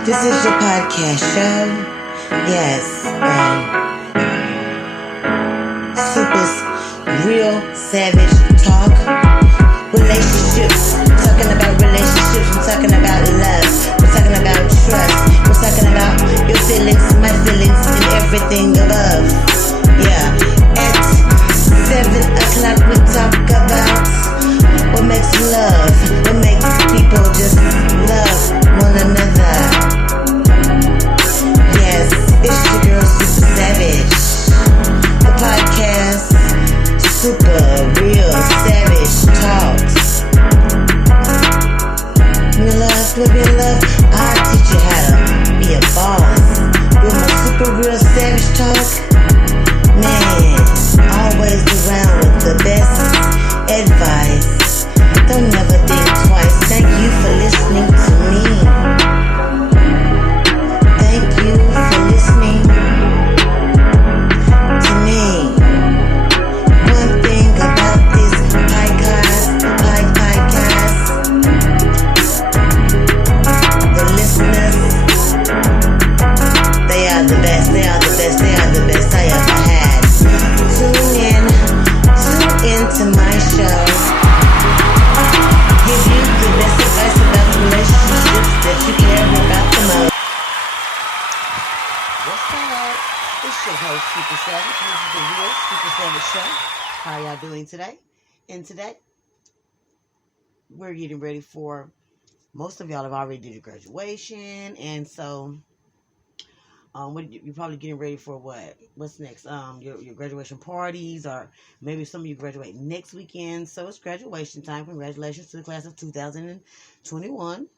This is your podcast show. Yes, Super's real savage talk. Relationships. We're talking about relationships. We're talking about love. We're talking about trust. We're talking about your feelings, my feelings, and everything above. Yeah. At 7 o'clock we talk about what makes love, what makes people just love one another. Yes, it's your girl Super Savage. The podcast, Super Real Savage Talks. Real love, real love, I'll teach you how to be a boss. With my Super Real Savage Talk, man, always around with the best advice. Don't never think twice. Thank you for listening to me. Thank you for listening to me. One thing about this podcast, the listeners, they are the best. They are the best. They are the best I ever had. Tune into my show. Give you the best advice about the relationships that you care about the most. What's up? It's your host, Super Savage. This is the real Super Savage Show. How y'all doing today? And today, we're getting ready for, most of y'all have already did your graduation, and so, you're probably getting ready for what? What's next? Your graduation parties, or maybe some of you graduate next weekend. So it's graduation time. Congratulations to the class of 2021.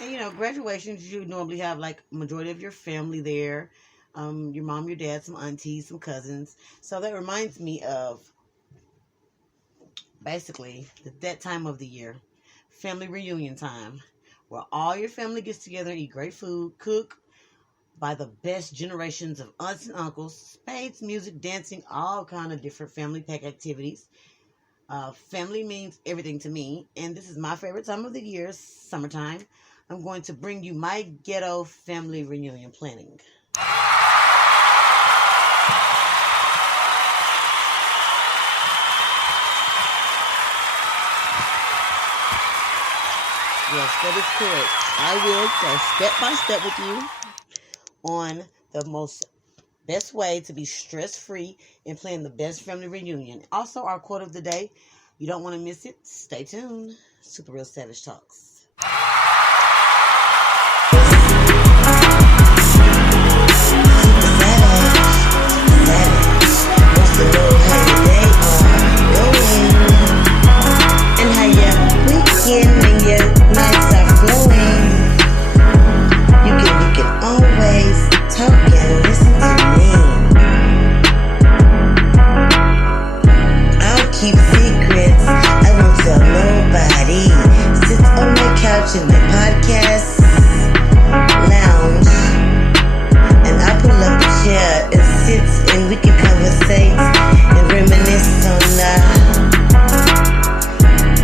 And graduations, you normally have like majority of your family there. Your mom, your dad, some aunties, some cousins. So that reminds me of basically that time of the year, family reunion time, where all your family gets together and eat great food, cook by the best generations of aunts and uncles, spades, music, dancing, all kind of different family pack activities. Family means everything to me, and this is my favorite time of the year, summertime. I'm going to bring you my ghetto family reunion planning. Yes, that is correct. I will go step by step with you on the best way to be stress-free and plan the best family reunion. Also, our quote of the day, you don't want to miss it. Stay tuned. Super Real Savage Talks. In my podcast lounge, and I pull up a chair and sit, and we can conversate and reminisce on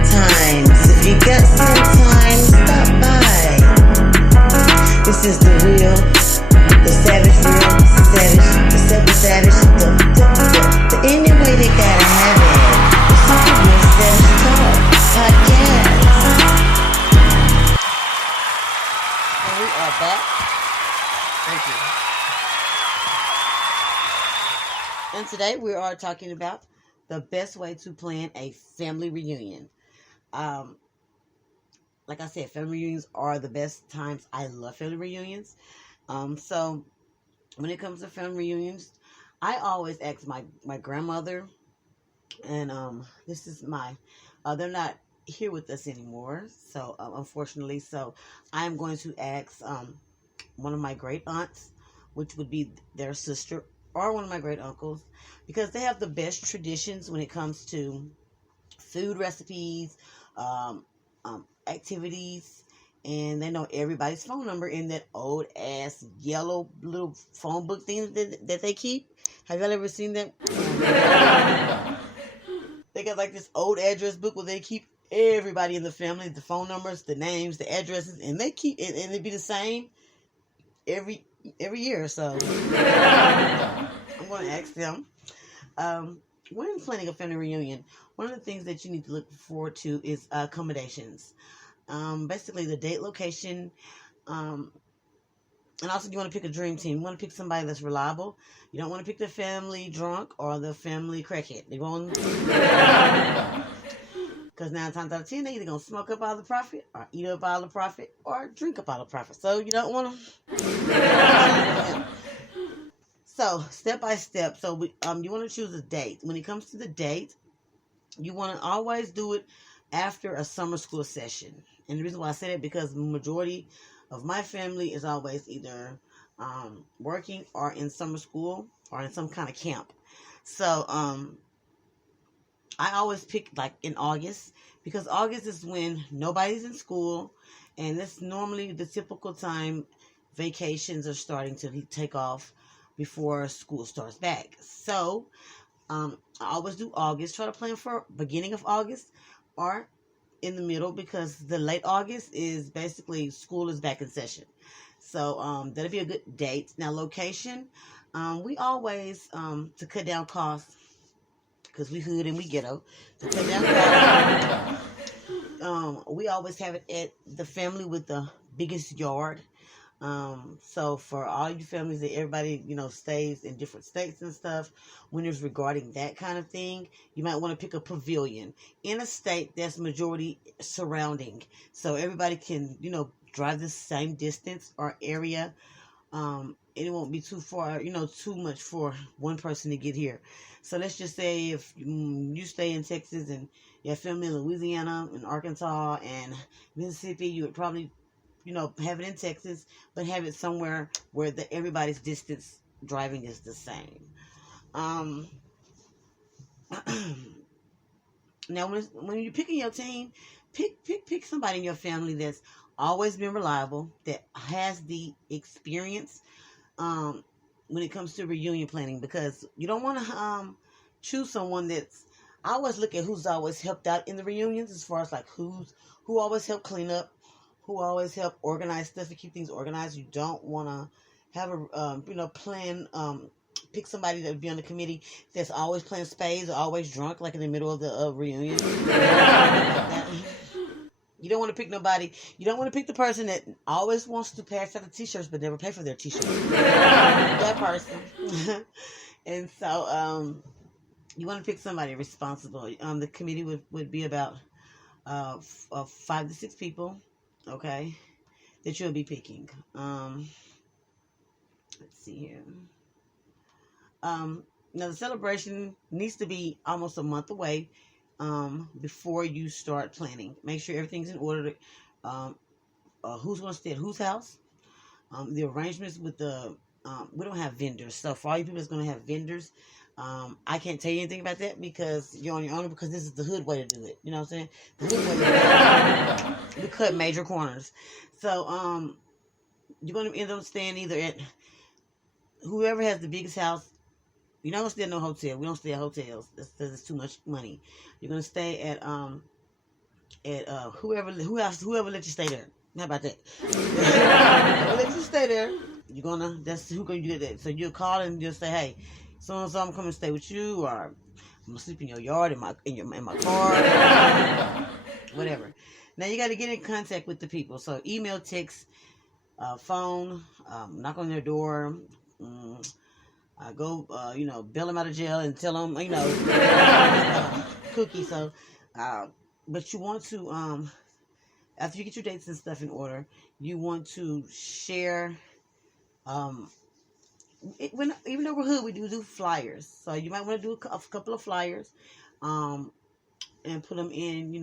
times. If you got some time, stop by. This is the real, the savage, real savage, the super savage, the anyway they gotta have it. The super real savage talk podcast. We are back. Thank you. And today we are talking about the best way to plan a family reunion. Like I said, family reunions are the best times. I love family reunions. So when it comes to family reunions, I always ask my grandmother, and this is they're not here with us anymore, so unfortunately, so I'm going to ask one of my great aunts, which would be their sister, or one of my great uncles, because they have the best traditions when it comes to food recipes, activities, and they know everybody's phone number in that old ass yellow little phone book thing that they keep. Have y'all ever seen that? They got like this old address book where they keep everybody in the family, the phone numbers, the names, the addresses, and they keep it, and it'd be the same every year. So I'm going to ask them. When planning a family reunion, one of the things that you need to look forward to is accommodations. Basically the date, location, and also you want to pick a dream team. You want to pick somebody that's reliable. You don't want to pick the family drunk or the family crackhead. They won't, because 9 times out of 10 they either gonna smoke up all the profit, or eat up all the profit, or drink up all the profit. So you don't want to. So step by step. So you want to choose a date. When it comes to the date, you want to always do it after a summer school session. And the reason why I say that, because the majority of my family is always either working or in summer school or in some kind of camp. So I always pick like in August, because August is when nobody's in school, and that's normally the typical time vacations are starting to take off before school starts back. So I always do August. Try to plan for beginning of August or in the middle, because the late August is basically school is back in session. So that'll be a good date. Now location, we always to cut down costs, because we hood and we ghetto, to cut down costs, we always have it at the family with the biggest yard. So for all you families that everybody, stays in different states and stuff, when it's regarding that kind of thing, you might want to pick a pavilion in a state that's majority surrounding. So everybody can, drive the same distance or area. It won't be too far, too much for one person to get here. So let's just say if you stay in Texas and you have family in Louisiana and Arkansas and Mississippi, you would probably have it in Texas, but have it somewhere where everybody's distance driving is the same. Now, when you're picking your team, pick somebody in your family that's always been reliable, that has the experience when it comes to reunion planning, because you don't want to choose someone that's. I always look at who's always helped out in the reunions, as far as like who always helped clean up, who always help organize stuff and keep things organized. You don't want to have a plan. Pick somebody that would be on the committee that's always playing spades or always drunk, like in the middle of the reunion. You don't want to pick nobody. You don't want to pick the person that always wants to pass out the t-shirts but never pay for their t-shirts. That person. And so you want to pick somebody responsible. The committee would be about 5 to 6 people. Okay, that you'll be picking. Let's see here. Now the celebration needs to be almost a month away before you start planning. Make sure everything's in order. Who's going to stay at whose house? The arrangements with the we don't have vendors, so for all you people that's going to have vendors, I can't tell you anything about that because you're on your own, because this is the hood way to do it. You know what I'm saying? The hood way to do it. We cut major corners. So you're going to end up staying either at whoever has the biggest house. You're not going to stay at no hotel. We don't stay at hotels. That's too much money. You're going to stay at whoever let you stay there. How about that? Whoever let you stay there, that's who going to do that. So you'll call and just say, hey, so and so, I'm coming to stay with you, or I'm gonna sleep in your yard, in my car, whatever. Now you got to get in contact with the people. So email, text, phone, knock on their door. Go, bail them out of jail and tell them, cookie. So, but you want to, after you get your dates and stuff in order, you want to share. Even though we're hood, we do flyers. So you might want to do a couple of flyers, and put them in,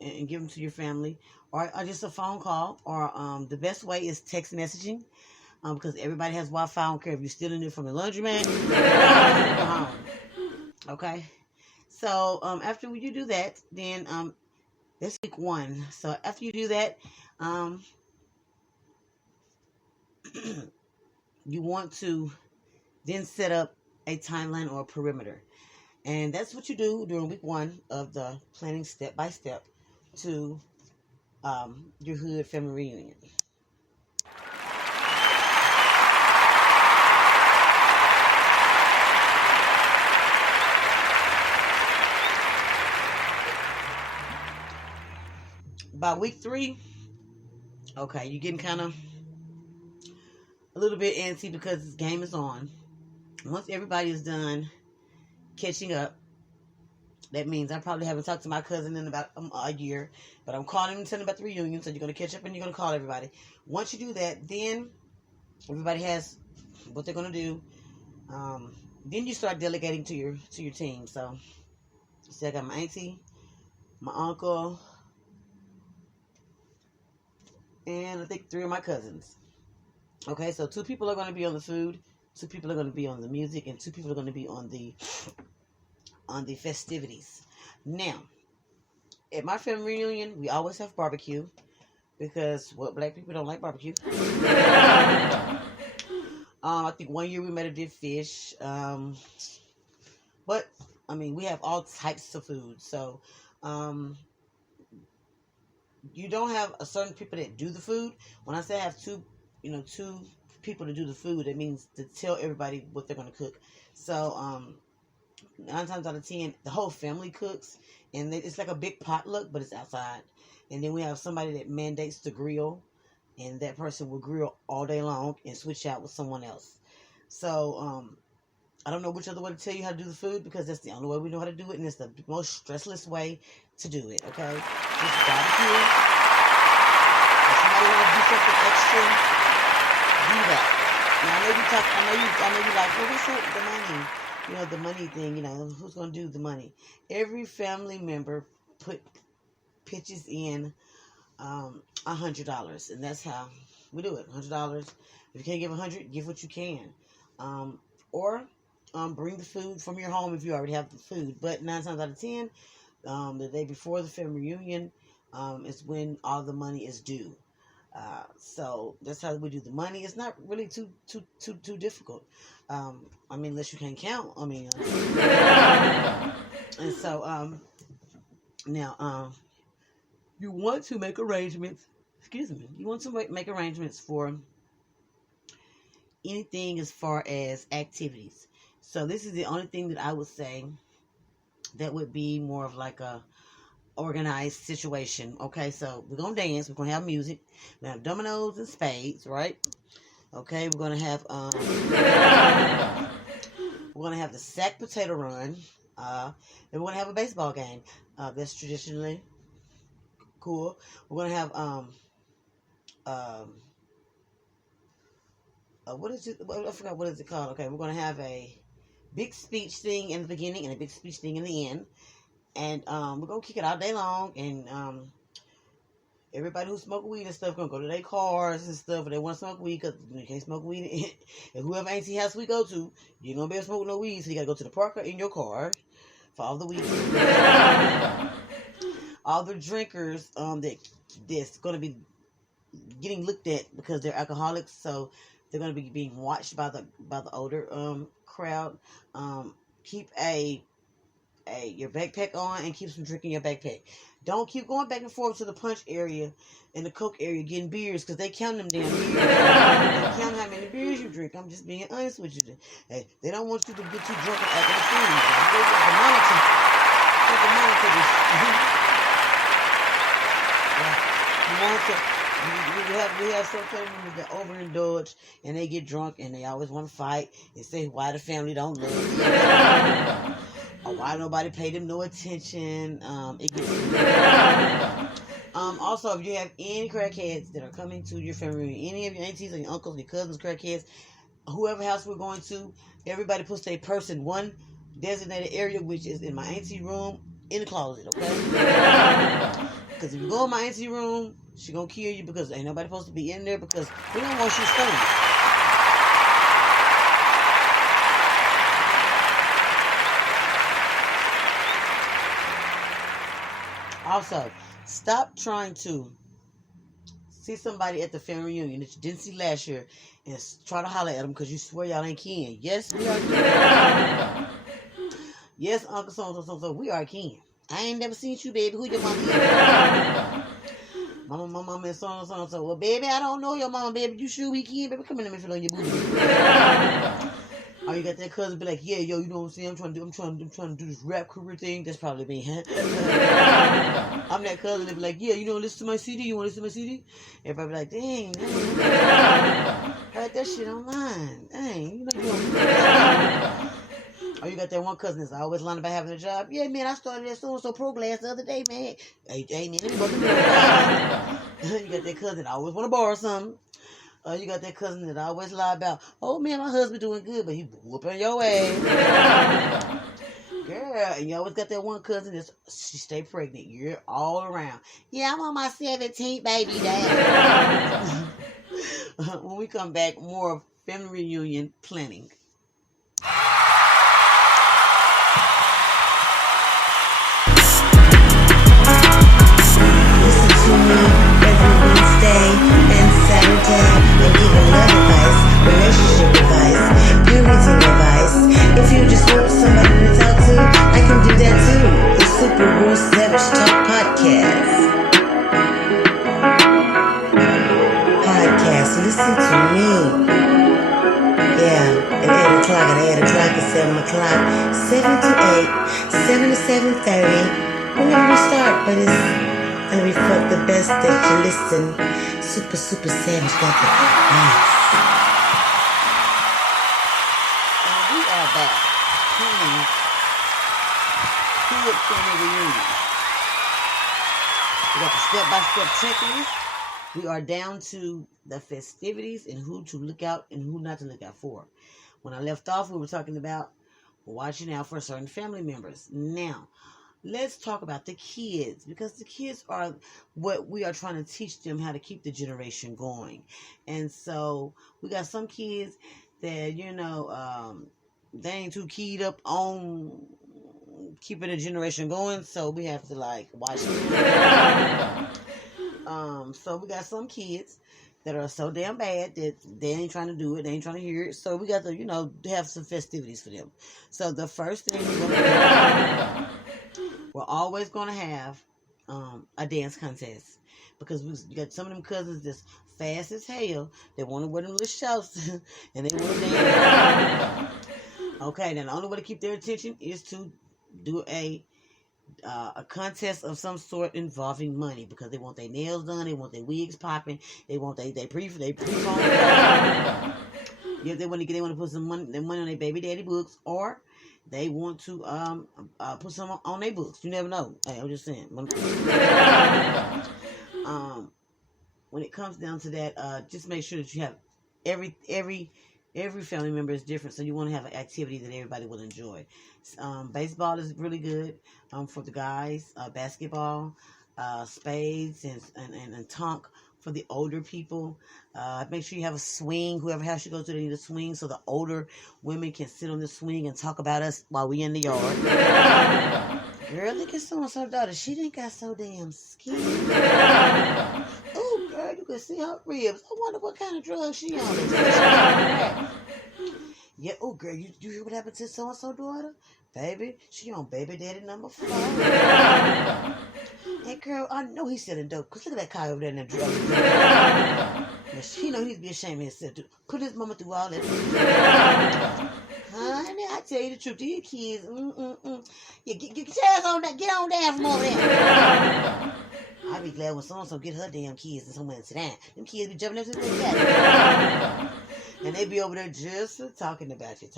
and give them to your family, or just a phone call, or the best way is text messaging, because everybody has Wi-Fi. I don't care if you're stealing it from the laundromat. Okay. So after you do that, then let's pick one. So after you do that, you want to then set up a timeline or a perimeter. And that's what you do during week 1 of the planning step by step to your hood family reunion. By week 3, okay, you're getting kind of a little bit antsy because this game is on. Once everybody is done catching up, that means I probably haven't talked to my cousin in about a year, but I'm calling him and telling him about the reunion, so you're going to catch up and you're going to call everybody. Once you do that, then everybody has what they're going to do. Then you start delegating to your team. So, see, I got my auntie, my uncle, and I think 3 of my cousins. Okay, so 2 people are going to be on the food, 2 people are going to be on the music, and 2 people are going to be on the festivities. Now, at my family reunion, we always have barbecue because black people don't like barbecue. I think one year we might have did fish, but I mean we have all types of food. So you don't have a certain people that do the food. When I say I have 2 people to do the food, it means to tell everybody what they're going to cook. So 9 times out of 10, the whole family cooks, and it's like a big potluck, but it's outside. And then we have somebody that mandates the grill, and that person will grill all day long and switch out with someone else. So I don't know which other way to tell you how to do the food, because that's the only way we know how to do it, and it's the most stressless way to do it. Okay, just barbecue. If somebody want to do something extra, do that. Now I know you like, well, what's up, the money? The money thing. Who's gonna do the money? Every family member pitches in $100, and that's how we do it. $100. If you can't give 100, give what you can, or bring the food from your home if you already have the food. But 9 times out of 10, the day before the family reunion is when all the money is due. So that's how we do the money. It's not really too difficult. Unless you can't count. And so now you want to make arrangements. Excuse me. You want to make arrangements for anything as far as activities. So this is the only thing that I would say that would be more of like a organized situation. Okay, so we're gonna dance. We're gonna have music. We're gonna have dominoes and spades, right? Okay, we're gonna have the sack potato run, and we're gonna have a baseball game. That's traditionally cool. We're gonna have what is it? I forgot what is it called. Okay, we're gonna have a big speech thing in the beginning and a big speech thing in the end. And we're going to kick it all day long. And everybody who smoke weed and stuff going to go to their cars and stuff. If they want to smoke weed, because you can't smoke weed. And whoever auntie house we go to, you ain't going to be able to smoke no weed. So you got to go to the park or in your car for all the weed. All the drinkers that's going to be getting looked at because they're alcoholics. So they're going to be being watched by the older crowd. Keep your backpack on and keep some drink in your backpack. Don't keep going back and forth to the punch area and the coke area getting beers, because they count them damn beers. They count how many beers you drink. I'm just being honest with you. Hey, they don't want you to get too drunk and act like a fool. They got the monitor. We have some family members that overindulge and they get drunk and they always want to fight and say why the family don't love them. Or why nobody paid them no attention. It gets also, if you have any crackheads that are coming to your family reunion, any of your aunties or your uncles, your cousins, crackheads, whoever house we're going to, everybody puts their purse in one designated area, which is in my auntie room in the closet, okay? Because if you go in my auntie room, she gonna kill you, because ain't nobody supposed to be in there, because we don't want you stoned. Also, stop trying to see somebody at the family reunion that you didn't see last year and try to holler at them because you swear y'all ain't kin. Yes, we are kin. Yes, Uncle so we are kin. I ain't never seen you, baby. Who your mama is? My mama is so. Well, baby, I don't know your mama, baby. You sure we kin, baby? Come in, let me feel on your booty. Or you got that cousin be like, yeah, yo, you know what I'm saying? I'm trying to do this rap career thing. That's probably me, huh? I'm that cousin that be like, yeah, you know, listen to my CD. You want to listen to my CD? Everybody be like, dang, heard that shit online. Dang, you know you don't. Or you got that one cousin that's always lying about having a job. Yeah, man, I started at so pro glass the other day, man. Hey, man, let me go to the You got that cousin that always want to borrow something. You got that cousin that always lie about, oh man, my husband doing good, but he whooping your ass. Girl, and you always got that one cousin she stay pregnant. You're all around. Yeah, I'm on my 17th baby dad. When we come back, more of family reunion planning. Listen to me every Wednesday and Saturday, and even love advice, relationship advice, parenting advice. If you just want somebody to talk to, I can do that too. The Super Real Savage Talk Podcast. Listen to me. Yeah, at 8 o'clock, at 7 o'clock, 7 to 8, 7 to 7:30. Whenever we start, but it's gonna reflect the best that you listen. Super Savage got the advice. And we are back. Kid family reunion. We got the step-by-step checklist. We are down to the festivities and who to look out and who not to look out for. When I left off, we were talking about watching out for certain family members. Now, let's talk about the kids, because the kids are what we are trying to teach them how to keep the generation going. And so we got some kids that, they ain't too keyed up on keeping the generation going, so we have to watch them. So we got some kids that are so damn bad that they ain't trying to do it, they ain't trying to hear it. So we got to, have some festivities for them. So the first thing we're always going to have a dance contest, because we got some of them cousins that's fast as hell. They want to wear them little shorts and they want to dance. Okay, then the only way to keep their attention is to do a contest of some sort involving money, because they want their nails done, they want their wigs popping, they want they pre-phone. Yeah, they want to put some money on their baby daddy books, or they want to put some on their books. You never know. Hey, I'm just saying. When it comes down to that, just make sure that you have every family member is different, so you want to have an activity that everybody will enjoy. Baseball is really good for the guys. Basketball, spades, and tonk for the older people. Make sure you have a swing. Whoever house you go to, they need a swing, so the older women can sit on the swing and talk about us while we in the yard. Girl, look at so-and-so daughter. She didn't got so damn skinny. Oh, girl, you can see her ribs. I wonder what kind of drugs she on. Yeah, oh, girl, you hear what happened to so-and-so daughter? Baby, she on baby daddy number 4. Hey, girl, I know he's selling dope, because look at that guy over there in that drug. He know he needs to be ashamed of himself, too. Put his mama through all that. Honey, I tell you the truth, these kids, Yeah, get your ass on that, get on down from over there. I be glad when so-and-so get her damn kids and someone sit down. Them kids be jumping up to their daddy. And they be over there just talking about you.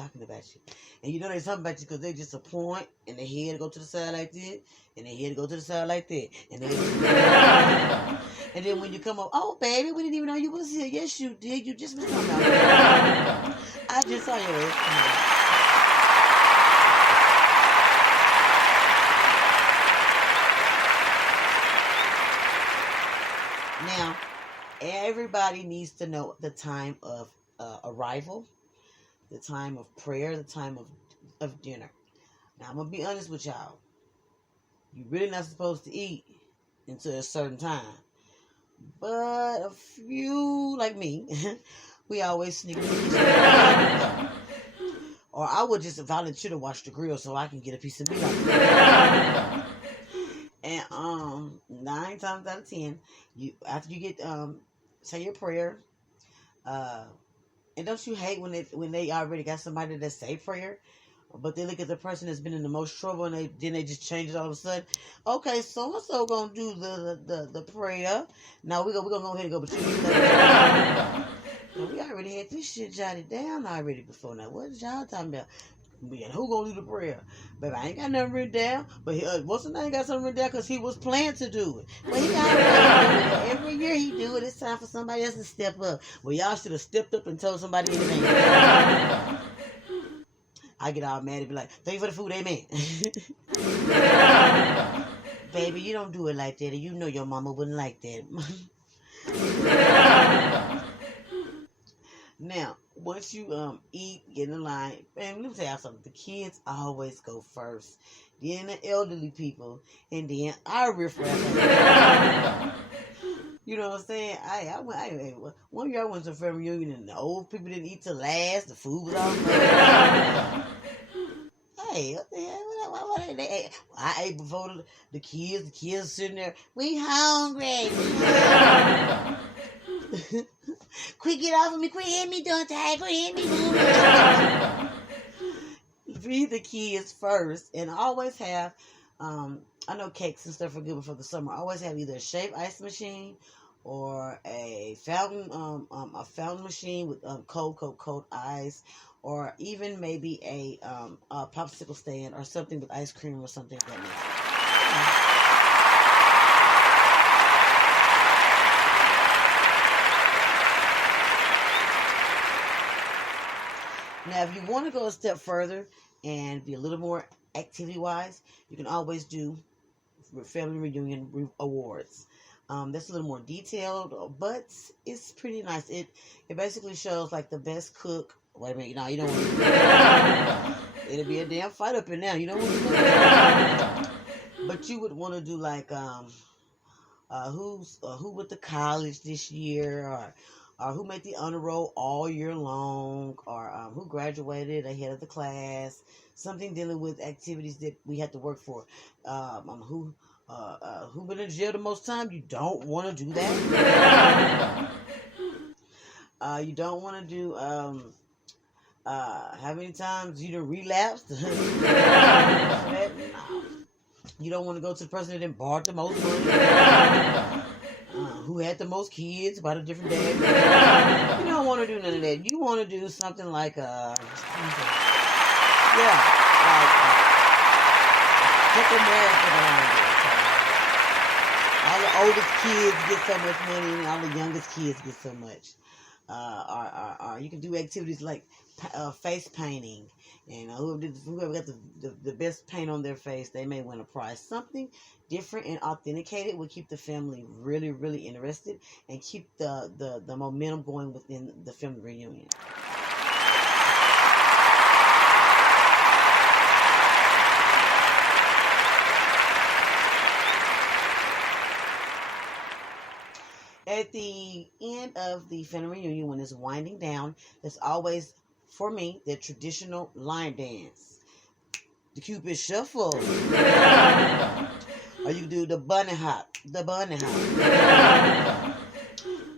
And you know they talking about you because they just a point, and their head go to the side like this, and their head go to the side like that. And then when you come up, oh, baby, we didn't even know you was here. Yes, you did. You just was talking about it. I just saw your ass. Now, everybody needs to know the time of arrival, the time of prayer, the time of dinner. Now, I'm going to be honest with y'all. You're really not supposed to eat until a certain time. But a few like me, we always sneak in the kitchen. Or I would just volunteer to watch the grill so I can get a piece of meat out of it. And 9 times out of 10, you after you get say your prayer, uh, and don't you hate when they already got somebody that say prayer, but they look at the person that's been in the most trouble and they just change it all of a sudden. Okay, so and so gonna do the prayer. Now we're gonna go ahead and go, but we already had this shit jotted down already before. Now what is y'all talking about? And who gonna do the prayer? Baby, I ain't got nothing written down. But what's the name got something written down because he was planned to do it. But he got it. Every year he do it. It's time for somebody else to step up. Well, y'all should have stepped up and told somebody in advance. I get all mad and be like, thank you for the food, amen. Baby, you don't do it like that. And you know your mama wouldn't like that. Now, once you eat, get in line, and let me tell y'all something. The kids always go first, then the elderly people, and then our riffraff. You know what I'm saying? One year I went to a family reunion and the old people didn't eat till last. The food was all good. Hey, what the hell? What they ate? I ate before the kids. The kids sitting there. We hungry. Quick, get off of me. Quit hitting me, don't I? Quit hitting me. Feed the kids first. And I always have, I know cakes and stuff are good before the summer. I always have either a shaved ice machine or a fountain machine with cold ice, or even maybe a popsicle stand or something with ice cream or something like that. Now, if you want to go a step further and be a little more activity-wise, you can always do family reunion awards. That's a little more detailed, but it's pretty nice. It basically shows like the best cook. Wait a minute, you don't want to. It'll be a damn fight up in there. You don't want to do that. But you would want to do like who went to college this year, or who made the honor roll all year long, or who graduated ahead of the class, something dealing with activities that we had to work for. Who been in jail the most time? You don't want to do that. You don't want to do how many times you done relapsed. No. You don't want to go to the person that borrowed the most money. Who had the most kids by the different dads. You don't want to do none of that. You want to do something like pick a marathon around there. All the oldest kids get so much money, and all the youngest kids get so much. Or you can do activities like face painting, and whoever got the best paint on their face, they may win a prize. Something different and authenticated will keep the family really, really interested and keep the momentum going within the family reunion. At the end of the family reunion, when it's winding down, there's always, for me, the traditional line dance. The Cupid Shuffle. Or you can do the bunny hop.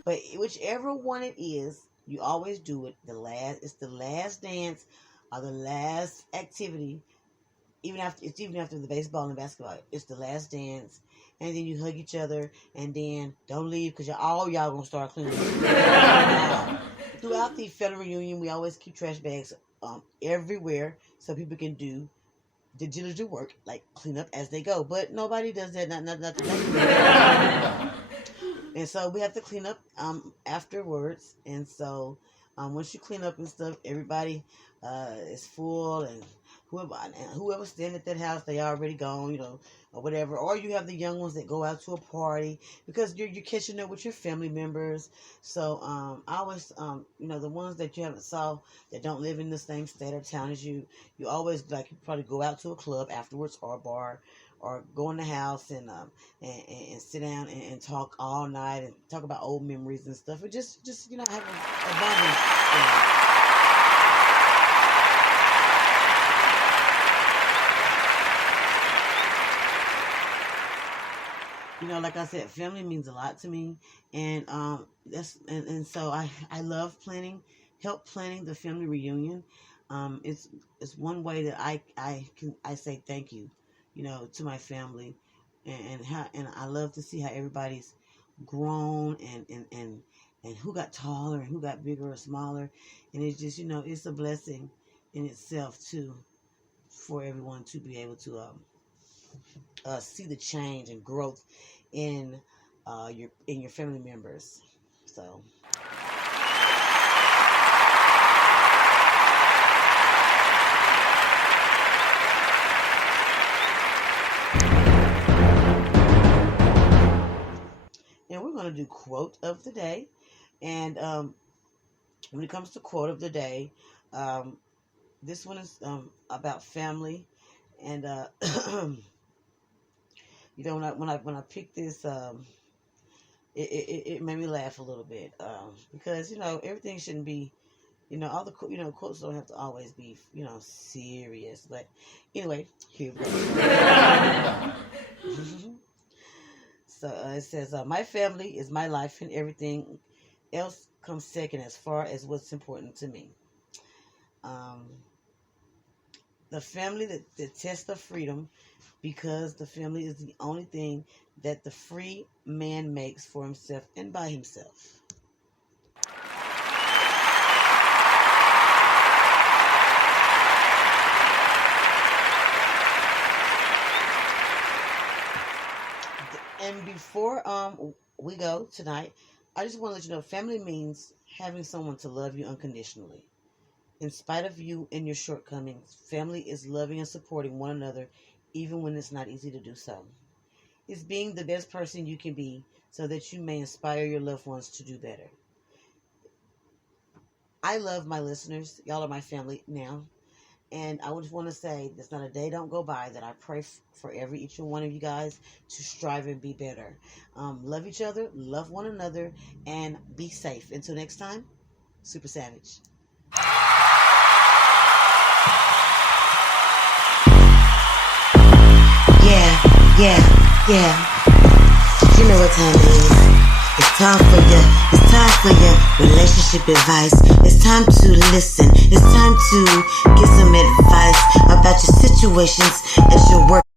But whichever one it is, you always do it. It's the last dance or the last activity. Even after the baseball and basketball, it's the last dance. And then you hug each other, and then don't leave because y'all gonna start cleaning. Throughout the family reunion, we always keep trash bags everywhere so people can do the diligent work, like clean up as they go. But nobody does that. Nothing. And so we have to clean up afterwards. And so once you clean up and stuff, everybody is full, and whoever's staying at that house, they already gone, or whatever. Or you have the young ones that go out to a party because you're catching up with your family members. So I always, the ones that you haven't saw that don't live in the same state or town as you, you always you probably go out to a club afterwards or a bar or go in the house and sit down and talk all night and talk about old memories and stuff. Or just have a bonding. Like I said, family means a lot to me, and so I love help planning the family reunion. It's one way that I say thank you, to my family, and I love to see how everybody's grown and who got taller and who got bigger or smaller, and it's just it's a blessing in itself too, for everyone to be able to see the change and growth in your family members. So. And we're going to do quote of the day. And when it comes to quote of the day, this one is about family. And when I picked this, it made me laugh a little bit, because everything shouldn't be, all the quotes don't have to always be serious. But anyway, here we go. So it says, my family is my life, and everything else comes second as far as what's important to me. The family, the test of freedom, because the family is the only thing that the free man makes for himself and by himself. And before we go tonight, I just want to let you know, family means having someone to love you unconditionally. In spite of you and your shortcomings, family is loving and supporting one another, even when it's not easy to do so. It's being the best person you can be so that you may inspire your loved ones to do better. I love my listeners. Y'all are my family now. And I just want to say, there's not a day don't go by that I pray for each and one of you guys to strive and be better. Love each other, love one another, and be safe. Until next time, Super Savage. Yeah. You know what time it is. It's time for your relationship advice. It's time to listen. It's time to get some advice about your situations at your work.